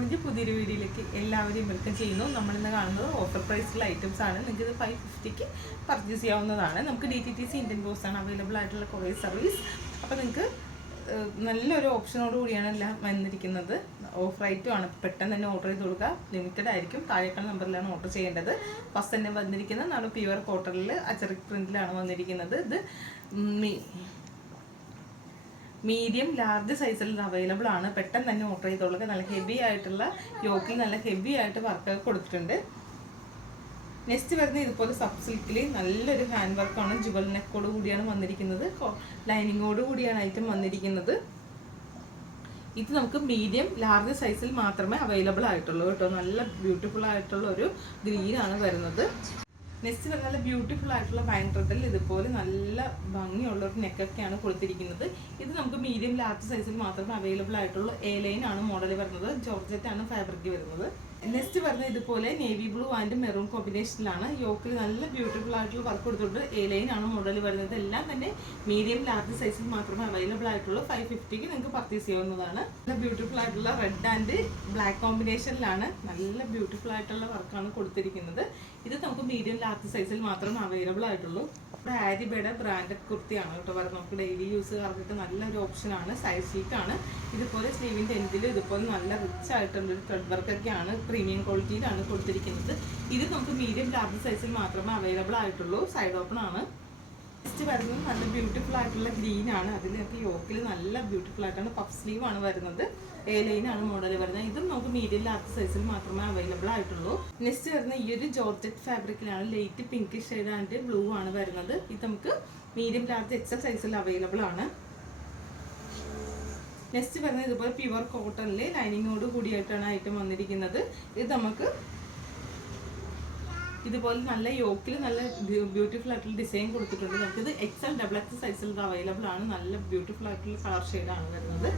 Morning പുതിയൊരു വീഡിയോയിലേക്ക് എല്ലാവരെയും വെൽക്കം ചെയ്യുന്നു. നമ്മളിന്ന് കാണുന്നത് ഓഫർ പ്രൈസിലുള്ള ഐറ്റംസ് ആണ്. നിങ്ങൾക്ക് ഇത് ഫൈവ് ഫിഫ്റ്റിക്ക് പർച്ചേസ് ചെയ്യാവുന്നതാണ്. നമുക്ക് D T T C Indian post ആണ് അവൈലബിൾ ആയിട്ടുള്ള കുറേ സർവീസ് അപ്പോൾ നിങ്ങൾക്ക് നല്ലൊരു ഓപ്ഷനോട് കൂടിയാണ് എല്ലാം വന്നിരിക്കുന്നത്. ഓഫർ ഐറ്റം ആണ്. പെട്ടെന്ന് തന്നെ ഓർഡർ ചെയ്ത് കൊടുക്കുക ലിമിറ്റഡ് ആയിരിക്കും. താഴേക്കാൾ നമ്പറിലാണ് ഓർഡർ ചെയ്യേണ്ടത്. ഫസ്റ്റ് തന്നെ വന്നിരിക്കുന്നത് നമ്മൾ പ്യുവർ കോട്ടണിൽ അച്ചറിക് പ്രിന്റിലാണ് വന്നിരിക്കുന്നത്. ഇത് മീഡിയം ലാർജ് സൈസിൽ അവൈലബിൾ ആണ്. പെട്ടെന്ന് തന്നെ ഓർഡർ ചെയ്തോളൊക്കെ നല്ല ഹെവി ആയിട്ടുള്ള യോക്കിൽ നല്ല ഹെവി ആയിട്ട് വർക്ക് കൊടുത്തിട്ടുണ്ട്. നെക്സ്റ്റ് വരുന്നത് ഇതുപോലെ സബ് സിൽക്കിൽ നല്ലൊരു ഹാൻഡ് വർക്കാണ് ജുവൽ നെക്കോട് കൂടിയാണ് വന്നിരിക്കുന്നത്. ലൈനിങ്ങോട് കൂടിയാണ് ഐറ്റം വന്നിരിക്കുന്നത്. ഇത് നമുക്ക് മീഡിയം ലാർജ് സൈസിൽ മാത്രമേ അവൈലബിൾ ആയിട്ടുള്ളൂ കേട്ടോ. നല്ല ബ്യൂട്ടിഫുൾ ആയിട്ടുള്ള ഒരു ഗ്രീൻ ആണ് വരുന്നത്. നെക്സ്റ്റ് നല്ല ബ്യൂട്ടിഫുൾ ആയിട്ടുള്ള വൈൻ ഇതുപോലെ നല്ല ഭംഗിയുള്ള ഒരു നെക്കൊക്കെയാണ് കൊടുത്തിരിക്കുന്നത്. ഇത് നമുക്ക് മീഡിയം ലാർജ് സൈസിൽ മാത്രമേ അവൈലബിൾ ആയിട്ടുള്ളൂ. എ ലൈൻ ആണ് മോഡൽ വരുന്നത്. ജോർജറ്റ് ആണ് ഫാബ്രിക് വരുന്നത്. നെക്സ്റ്റ് വരുന്നത് ഇതുപോലെ നേവി ബ്ലൂ ആൻഡ് മെറൂൺ കോമ്പിനേഷനിലാണ് യോക്കിൽ നല്ല ബ്യൂട്ടിഫുൾ ആയിട്ടുള്ള വർക്ക് കൊടുത്തിട്ടുണ്ട്. എ ലൈൻ ആണ് മോഡൽ വരുന്നത്. എല്ലാം തന്നെ മീഡിയം ലാർജ് സൈസിൽ മാത്രമേ അവൈലബിൾ ആയിട്ടുള്ളൂ. ഫൈവ് ഫിഫ്റ്റിക്ക് നിങ്ങൾക്ക് പർച്ചേസ് ചെയ്യാവുന്നതാണ്. നല്ല ബ്യൂട്ടിഫുൾ ആയിട്ടുള്ള റെഡ് ആൻഡ് ബ്ലാക്ക് കോമ്പിനേഷനിലാണ് നല്ല ബ്യൂട്ടിഫുൾ ആയിട്ടുള്ള വർക്കാണ് കൊടുത്തിരിക്കുന്നത്. നമുക്ക് മീഡിയം ലാർജ് സൈസിൽ മാത്രം അവൈലബിൾ ആയിട്ടുള്ളൂ. ഇവിടെ ആരിബയുടെ ബ്രാൻഡഡ് കുർത്തിയാണ് കേട്ടോ വരുന്നത്. നമുക്ക് ഡെയിലി യൂസ് യൂസുകാർക്ക് നല്ലൊരു ഓപ്ഷനാണ് സൈഡ് ആണ്. ഇതുപോലെ സ്ലീവിന്റെ എൻഡിൽ ഇതുപോലെ നല്ല റിച്ച് ആയിട്ടുള്ള ഒരു ത്രെഡ് വർക്കൊക്കെയാണ് പ്രീമിയം ക്വാളിറ്റിയിലാണ് കൊടുത്തിരിക്കുന്നത്. ഇത് നമുക്ക് മീഡിയം ലാർജ് സൈസിൽ മാത്രമേ അവൈലബിൾ ആയിട്ടുള്ളൂ. സൈഡ് ഓപ്പൺ ആണ്. വരുന്നത് നല്ല ബ്യൂട്ടിഫുൾ ആയിട്ടുള്ള ഗ്രീൻ ആണ്. അതിലൊക്കെ യോക്കിൽ നല്ല ബ്യൂട്ടിഫുൾ ആയിട്ടാണ് പഫ് സ്ലീവ് ആണ് വരുന്നത്. എ ലൈൻ ആണ് മോഡൽ വരുന്നത്. ഇതും നമുക്ക് മീഡിയം ലാർജ് സൈസിൽ മാത്രമേ അവൈലബിൾ ആയിട്ടുള്ളൂ. നെക്സ്റ്റ് വരുന്ന ഈ ഒരു georgette ഫാബ്രിക്കിലാണ് light pink shade and blue ആണ് വരുന്നത്. ഇത് നമുക്ക് മീഡിയം ലാർജ് എക്സൽ സൈസിൽ അവൈലബിൾ ആണ്. നെക്സ്റ്റ് വരുന്നത് ഇതുപോലെ പ്യുവർ കോട്ടണിലെ ലൈനിങ്ങോട് കൂടിയായിട്ടാണ് ഐറ്റം വന്നിരിക്കുന്നത്. ഇത് നമുക്ക് ഇതുപോലെ നല്ല യോക്കിൽ നല്ല ബ്യൂട്ടിഫുൾ ആയിട്ടുള്ള ഡിസൈൻ കൊടുത്തിട്ടുണ്ട്. നമുക്കിത് എക്സൽ ഡബിൾ എക്സ് സൈസിൽ അവൈലബിൾ ആണ്. നല്ല ബ്യൂട്ടിഫുൾ ആയിട്ടുള്ള കളർ ഷെയ്ഡാണ് വരുന്നത്.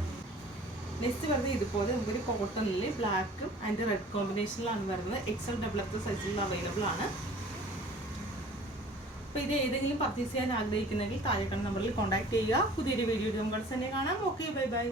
നെക്സ്റ്റ് വരുന്നത് ഇതുപോലെ നമുക്കൊരു കോട്ടണിൽ ബ്ലാക്കും ആൻഡ് റെഡ് കോമ്പിനേഷനിലാണ് വരുന്നത്. എക്സൽ ഡബിൾ എക്സ് സൈസിൽ അവൈലബിൾ ആണ്. അപ്പോൾ ഇത് ഏതെങ്കിലും പർച്ചേസ് ചെയ്യാൻ ആഗ്രഹിക്കുന്നെങ്കിൽ താഴെ നമ്പറിൽ കോൺടാക്ട് ചെയ്യുക. പുതിയൊരു വീഡിയോ നമുക്ക് തന്നെ കാണാം. Okay bye bye